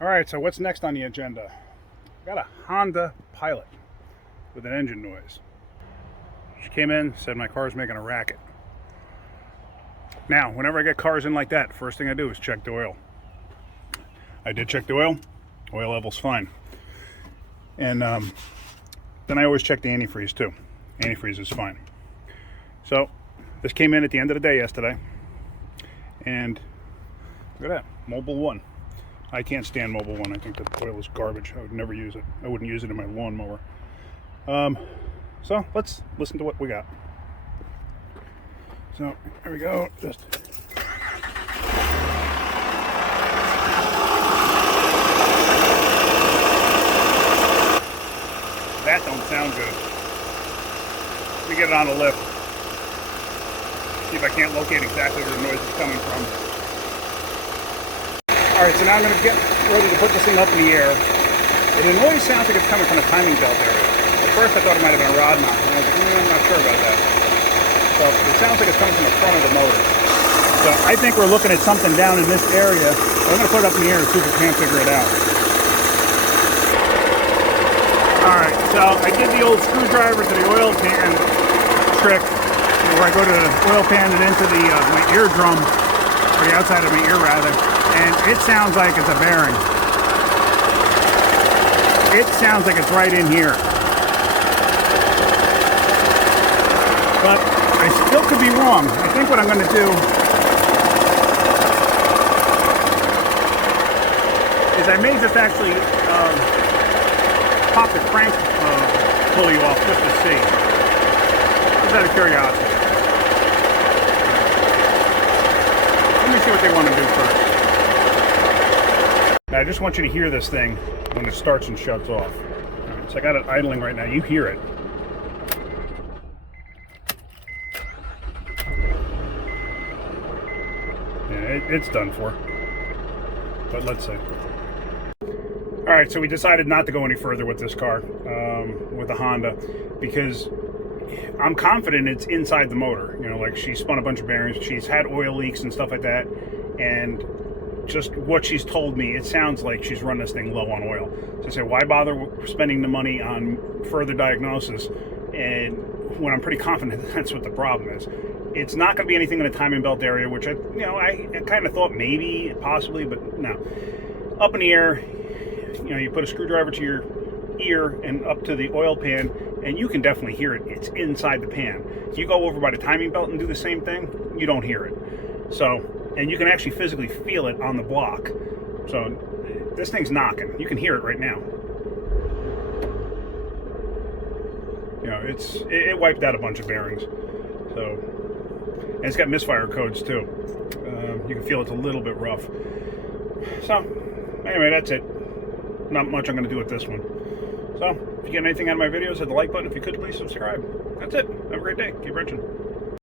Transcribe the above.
All right, so what's next on the agenda? I got a Honda Pilot with an engine noise. She came in, said my car's making a racket. Now, whenever I get cars in like that, first thing I do is check the oil. I did check the oil. Oil level's fine. And then I always check the antifreeze too. Antifreeze is fine. So this came in at the end of the day yesterday. And look at that, Mobile 1. I can't stand Mobile 1. I think the oil is garbage. I would never use it. I wouldn't use it in my lawnmower. So let's listen to what we got. So here we go. Just that don't sound good. Let me get it on the lift. See if I can't locate exactly where the noise is coming from. Alright, so now I'm going to get ready to put this thing up in the air. The noise sounds like it's coming from the timing belt area. At first I thought it might have been a rod mount, and I was like, I'm not sure about that. So it sounds like it's coming from the front of the motor. So I think we're looking at something down in this area. I'm going to put it up in the air and see if we can't figure it out. Alright, so I did the old screwdriver to the oil pan trick, where I go to the oil pan and into the my eardrum, or the outside of my ear rather, and it sounds like it's a bearing. It sounds like it's right in here. But I still could be wrong. I think what I'm going to do is I may just actually pop the crank pulley off just to see. Just out of curiosity. Let me see what they want to do first. Now I just want you to hear this thing when it starts and shuts off. Alright, so I got it idling right now. You hear it. Yeah, it's done for. But let's see. Alright, so we decided not to go any further with this car, with the Honda, because I'm confident it's inside the motor. You know, like she spun a bunch of bearings, she's had oil leaks and stuff like that, and just what she's told me, it sounds like she's run this thing low on oil. So I say, why bother spending the money on further diagnosis, and when I'm pretty confident that's what the problem is. It's not going to be anything in the timing belt area, which I kind of thought maybe, possibly, but no. Up in the air, you know, you put a screwdriver to your ear and up to the oil pan, and you can definitely hear it. It's inside the pan. If you go over by the timing belt and do the same thing, you don't hear it. So, and you can actually physically feel it on the block. So this thing's knocking. You can hear it right now. You know, it wiped out a bunch of bearings. So, and it's got misfire codes too. You can feel it's a little bit rough. So, anyway, that's it. Not much I'm going to do with this one. So, if you get anything out of my videos, hit the like button. If you could, please subscribe. That's it. Have a great day. Keep wrenching.